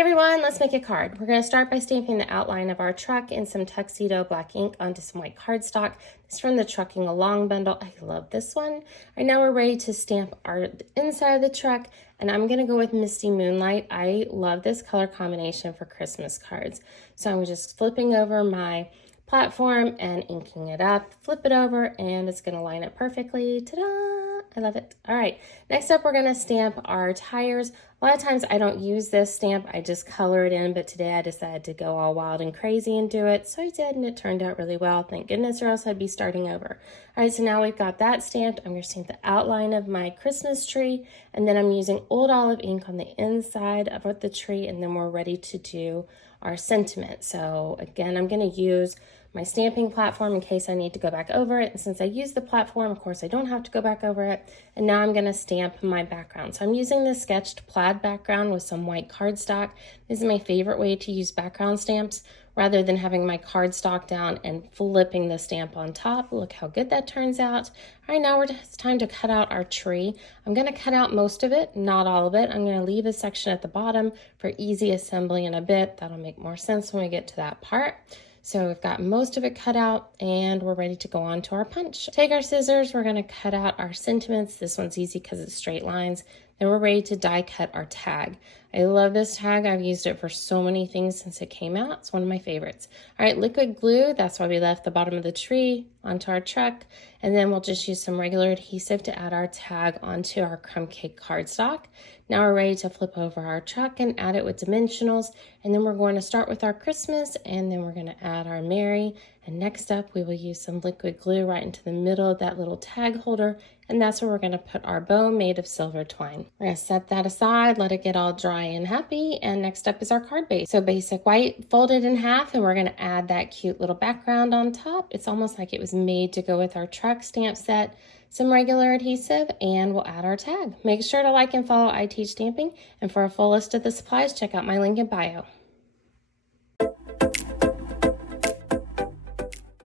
Hey everyone, let's make a card. We're going to start by stamping the outline of our truck in some tuxedo black ink onto some white cardstock. This is from the Trucking Along bundle. I love this one. All right, now we're ready to stamp our inside of the truck, and I'm going to go with Misty Moonlight. I love this color combination for Christmas cards. So I'm just flipping over my platform and inking it up. Flip it over and it's going to line up perfectly. Ta-da! I love it. All right, next up we're going to stamp our tires. A lot of times I don't use this stamp, I just color it in, but today I decided to go all wild and crazy and do it. So I did, and it turned out really well. Thank goodness, or else I'd be starting over. All right, so now we've got that stamped. I'm going to stamp the outline of my Christmas tree, and then I'm using Old Olive ink on the inside of the tree, and then we're ready to do our sentiment. So again, I'm going to use my stamping platform in case I need to go back over it. And since I use the platform, of course, I don't have to go back over it. And now I'm going to stamp my background. So I'm using this sketched plaid background with some white cardstock. This is my favorite way to use background stamps rather than having my cardstock down and flipping the stamp on top. Look how good that turns out. All right, now it's time to cut out our tree. I'm going to cut out most of it, not all of it. I'm going to leave a section at the bottom for easy assembly in a bit. That'll make more sense when we get to that part. So we've got most of it cut out and we're ready to go on to our punch. Take our scissors, we're gonna cut out our sentiments. This one's easy because it's straight lines. Then we're ready to die cut our tag. I love this tag. I've used it for so many things since it came out. It's one of my favorites. All right, liquid glue. That's why we left the bottom of the tree onto our truck. And then we'll just use some regular adhesive to add our tag onto our crumb cake cardstock. Now we're ready to flip over our truck and add it with dimensionals. And then we're going to start with our Christmas, and then we're going to add our Merry. And next up, we will use some liquid glue right into the middle of that little tag holder. And that's where we're going to put our bow made of silver twine. We're going to set that aside, let it get all dry and happy. And next up is our card base. So basic white folded in half, and we're going to add that cute little background on top. It's almost like it was made to go with our truck stamp set. Some regular adhesive, and we'll add our tag. Make sure to like and follow I Teach Stamping. And for a full list of the supplies, check out my link in bio.